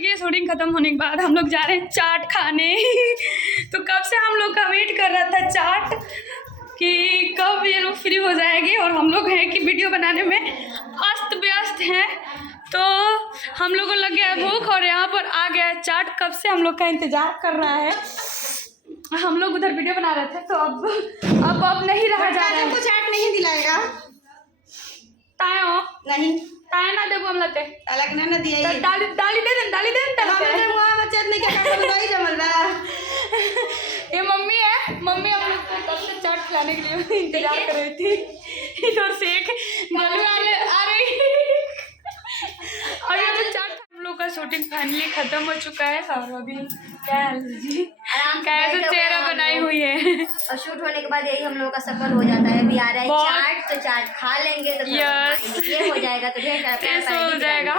देखिए शूटिंग खत्म होने के बाद हम लोग जा रहे हैं चाट खाने। तो कब से हम लोग का वेट कर रहा था चाट कि कब ये लोग फ्री हो जाएंगे, और हम लोग हैं कि वीडियो बनाने में अस्त व्यस्त हैं। तो हम लोग को लग गया भूख और यहाँ पर आ गया चाट। कब से हम लोग का इंतजार कर रहा है। हम लोग उधर वीडियो बना रहे थे तो अब नहीं रहा जा रहा है। हमको चाट नहीं दिलाएगा तायो नहीं ताया ना देबो हम लते अलग ना दिया डाली डाली दे चटनी के काम में जमल बा। ये मम्मी है, मम्मी हम लोग को कब से चाट खिलाने के लिए इंतजार कर रही थी। इधर से एक गलू आ रही और ये तो चाट। हम लोग का शूटिंग फाइनली खत्म हो चुका है और अभी क्या जी कैसे चेहरा बनाई हुई है। और शूट होने के बाद यही हम लोगों का सफल हो जाता है। अभी आ रहा है चाट, तो चाट खा लेंगे तो ये हो जाएगा, तो ढेर सारा हो जाएगा।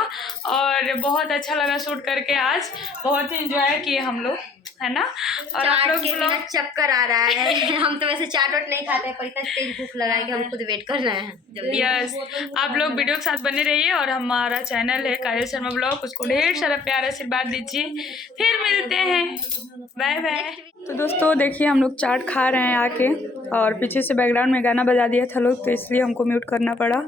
और बहुत अच्छा लगा शूट करके, आज बहुत ही एंजॉय किए हम लोग, है ना। और आप लोग के बिना चक्कर आ रहा है। हम तो वैसे चाट वाट नहीं खाते हैं, पर इतना तेज भूख लगा है कि हम खुद वेट कर रहे हैं। यस, आप लोग वीडियो के साथ बने रहिए और हमारा चैनल है काजल शर्मा ब्लॉग, उसको ढेर सारा प्यार आशीर्वाद दीजिए। फिर मिलते हैं, बाय बाय। तो दोस्तों देखिए हम लोग चाट खा रहे हैं आके, और पीछे से बैकग्राउंड में गाना बजा दिया था लोग, तो इसलिए हमको म्यूट करना पड़ा।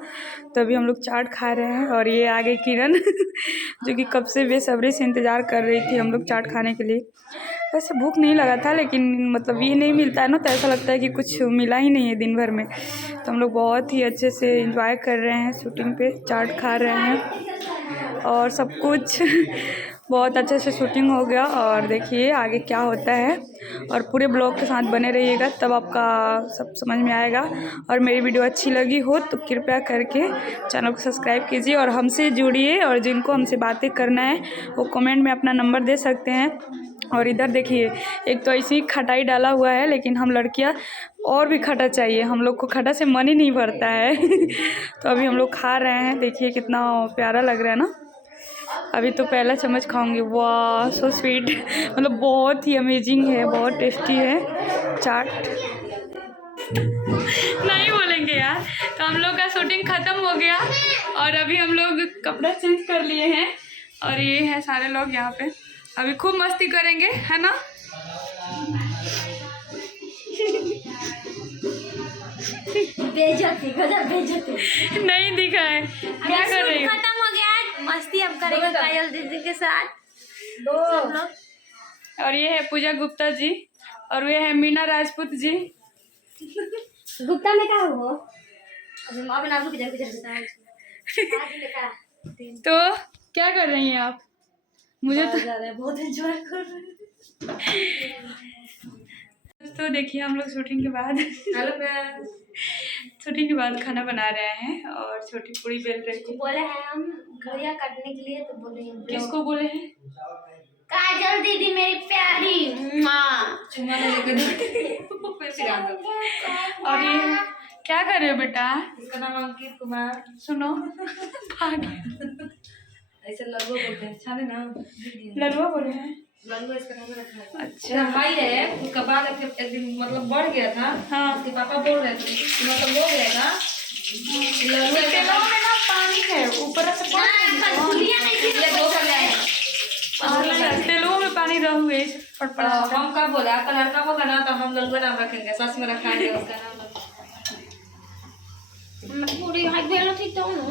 तो अभी हम लोग चाट खा रहे हैं और ये आगे किरण जो कि कब से बेसब्री से इंतज़ार कर रही थी हम लोग चाट खाने के लिए। वैसे भूख नहीं लगा था, लेकिन मतलब ये नहीं मिलता है ना, तो ऐसा लगता है कि कुछ मिला ही नहीं है दिन भर में। तो हम लोग बहुत ही अच्छे से एंजॉय कर रहे हैं, शूटिंग पे चाट खा रहे हैं और सब कुछ बहुत अच्छे से शूटिंग हो गया। और देखिए आगे क्या होता है, और पूरे ब्लॉग के साथ बने रहिएगा, तब आपका सब समझ में आएगा। और मेरी वीडियो अच्छी लगी हो तो कृपया करके चैनल को सब्सक्राइब कीजिए और हमसे जुड़िए। और जिनको हमसे बातें करना है वो कमेंट में अपना नंबर दे सकते हैं। और इधर देखिए एक तो ऐसी खटाई डाला हुआ है, लेकिन हम लड़कियां और भी खटा चाहिए, हम लोग को खटा से मन ही नहीं भरता है। तो अभी हम लोग खा रहे हैं, देखिए कितना प्यारा लग रहा है ना। अभी तो पहला चम्मच खाऊंगी। वाह सो स्वीट, मतलब बहुत ही अमेजिंग है, बहुत टेस्टी है चाट। नहीं बोलेंगे यार। तो हम लोग का शूटिंग ख़त्म हो गया और अभी हम लोग कपड़ा चेंज कर लिए हैं, और ये है सारे लोग यहाँ पे। अभी खूब मस्ती करेंगे, है ना। बेइज्जती नहीं दिखा है, क्या कर रही हो। खत्म हो गया, मस्ती अब करेंगे काजल दीदी के साथ सब लोग। और ये है पूजा गुप्ता जी, और ये है मीना राजपूत जी। गुप्ता में क्या हुआ अपना तो क्या कर रही हैं आप। मुझे तो बहुत एंजॉय कर रहे हैं। तो देखिए हम लोग शूटिंग के बाद खाना बना रहे हैं और छोटी पूरी बेल रही थी। बोले हैं हम घड़िया काटने के लिए, तो बोले हैं किसको बोले हैं। काजल दीदी मेरी प्यारी माँ। और ये क्या कर रहे हो बेटा। इसका नाम अंकित कुमार। सुनो ऐसे लड़ुआ बोलते हैं, अच्छा ना लड़ुआ बोले हैं। लड़ुआ इसका नाम रखा है। अच्छा भाई है, उसका बाद एक दिन मतलब बढ़ गया था। हाँ, उसके पापा बोल रहे थे मतलब हो गया था तेलों में ना पानी है ऊपर से, तेलों में पानी रह हुए फटफड़ा। हम कब बोले आपका लड़का बोला ना, तो हम लड़ुआ नाम रखेंगे, सच में रखेंगे उसका नाम। पूरी हाथ बेलो ठीक तो ना,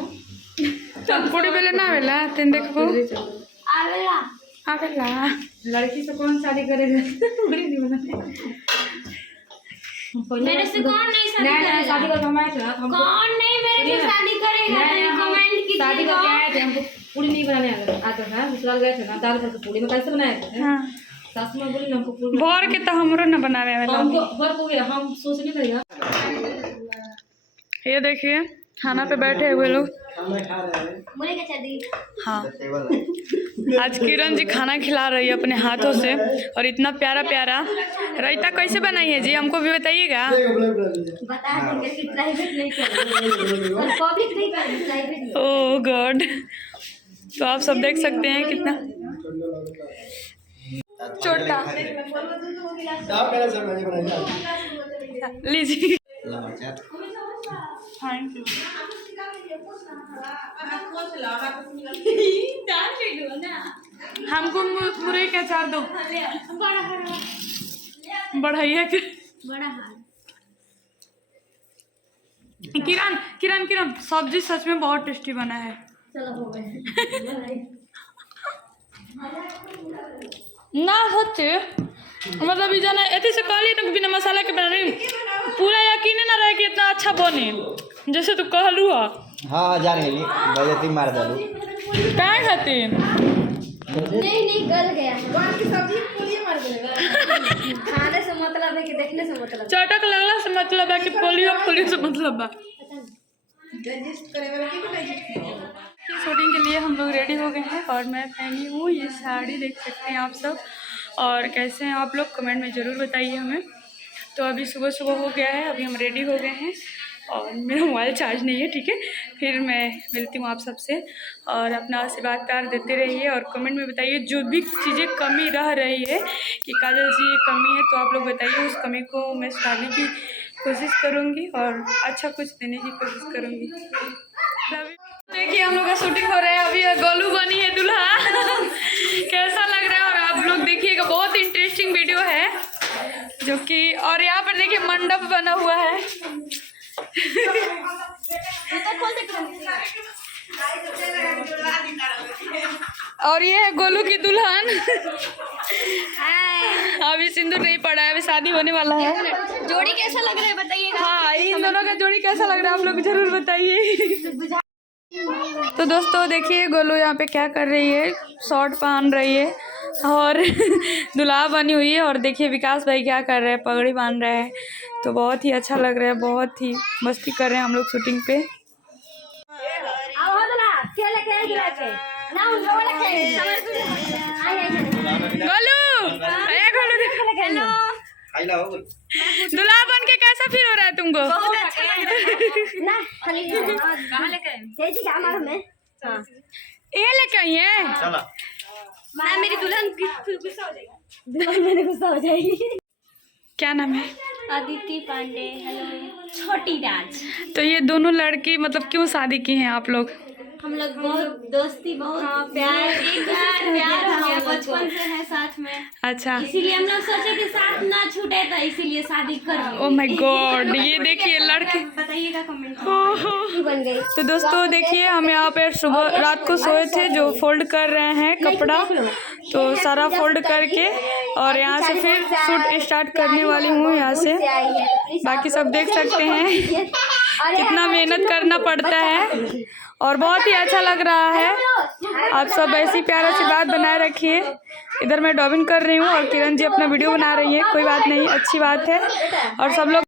तो पूरी बेले ना बेला तेन देखबो आवेला आवेला। लड़की से कौन शादी करेगा। पूरी नहीं बनाने मेरे से कौन नहीं शादी शादी का हम आए थे ना, कौन नहीं मेरे से शादी करेगा, कमेंट कीजिए। शादी करके आए थे, हमको पूरी नहीं बनाने आता था। ससुराल गए थे ना, दाल करके पूरी में कैसे बनाए थे। हाँ, सासू माँ बोली ना हमको पूरी भर के तो हमरो न बनावे वाला। हमको भर हो गया, हम सोचने लगे। ये देखिए खाना पे बैठे हुए लोग। बोले क्या दी। हाँ, आज किरण जी खाना खिला रही है अपने हाथों से, और इतना प्यारा प्यारा। रायता कैसे बनाई है जी, हमको भी बताइएगा। बता देंगे कि प्राइवेट नहीं करेंगे और पब्लिक नहीं करेंगे, प्राइवेट। ओह गॉड, तो आप सब देख सकते हैं कितना छोटा। लीजिए, थैंक यू। हमको मुरई का अचार दो। बढ़ाइए के किरण किरण किरण सब्जी सच में बहुत टेस्टी बना है। ना होते मतलब ये जाना ऐसे से कहली तो बिना मसाला के बना रही पूरा यकीन ना रहे कि इतना अच्छा बने जैसे तू कहलू है। हाँ जान गई बजती मार डालू क्या खाते नहीं गल गया की सब्जी पुलिया मार देगा। खाने से मतलब है कि देखने से मतलब चटक लगला से मतलब है कि पोलियो पोलियो से मतलब है। शूटिंग के लिए हम लोग रेडी हो गए हैं और मैं पहनी हूँ ये साड़ी, देख सकते हैं आप सब। और कैसे हैं आप लोग कमेंट में ज़रूर बताइए हमें। तो अभी सुबह सुबह हो गया है, अभी हम रेडी हो गए हैं और मेरा मोबाइल चार्ज नहीं है, ठीक है। फिर मैं मिलती हूँ आप सबसे और अपना आशीर्वाद प्यार देते रहिए और कमेंट में बताइए जो भी चीज़ें कमी रह रही है कि काजल जी ये कमी है तो आप लोग बताइए, उस कमी को मैं सुधारने की कोशिश करूँगी और अच्छा कुछ देने की कोशिश करूँगी। देखिए हम लोग का शूटिंग हो रहा है, अभी गोलू बनी है दूल्हा कैसा लग रहा है और आप लोग देखिएगा, बहुत इंटरेस्टिंग वीडियो है जो कि। और यहाँ पर देखिए मंडप बना हुआ है और ये है गोलू की दुल्हन अभी सिंदूर नहीं पड़ा है, अभी शादी होने वाला है। जोड़ी कैसा लग रहा है बताइएगा। हाँ इन दोनों का जोड़ी कैसा लग रहा है आप लोग जरूर बताइए। तो दोस्तों देखिए गोलू यहाँ पे क्या कर रही है, शॉर्ट पहन रही है और दुल्हा बनी हुई है। और देखिए विकास भाई क्या कर रहे हैं, पगड़ी बांध रहे हैं। तो बहुत ही अच्छा लग रहा है, बहुत ही मस्ती कर रहे हैं हम लोग शूटिंग पे। गोलू दुल्हा बन के कैसा फील हो रहा है तुमको? बहुत अच्छा लग रहा है। ये लेके आई है मैं मेरी दुल्हन गुस्सा हो जाएगा, दुल्हन मेरे गुस्सा हो जाएगी। क्या नाम है? अदिति पांडे। हेलो छोटी राज। तो ये दोनों लड़की मतलब क्यों शादी की हैं आप लोग? हम लोग बहुत दोस्ती, बहुत प्यार हो गया, बचपन से है साथ में। अच्छा इसीलिए हम लोग सोचे कि साथ ना छूटे तो इसीलिए शादी कर ली। ओह माय गॉड, ये देखिए लड़के बताइएगा कमेंट बन गई। तो दोस्तों देखिए हम यहाँ पे सुबह रात को सोए थे, जो फोल्ड कर रहे हैं कपड़ा, तो सारा फोल्ड करके और यहाँ से फिर शूट स्टार्ट करने वाली हूँ यहाँ से। बाकी सब देख सकते हैं कितना मेहनत करना पड़ता है और बहुत ही अच्छा लग रहा है। आप सब ऐसी प्यारा सी बात बनाए रखिए। इधर मैं डबिंग कर रही हूँ और किरण जी अपना वीडियो बना रही है, कोई बात नहीं, अच्छी बात है। और सब लोग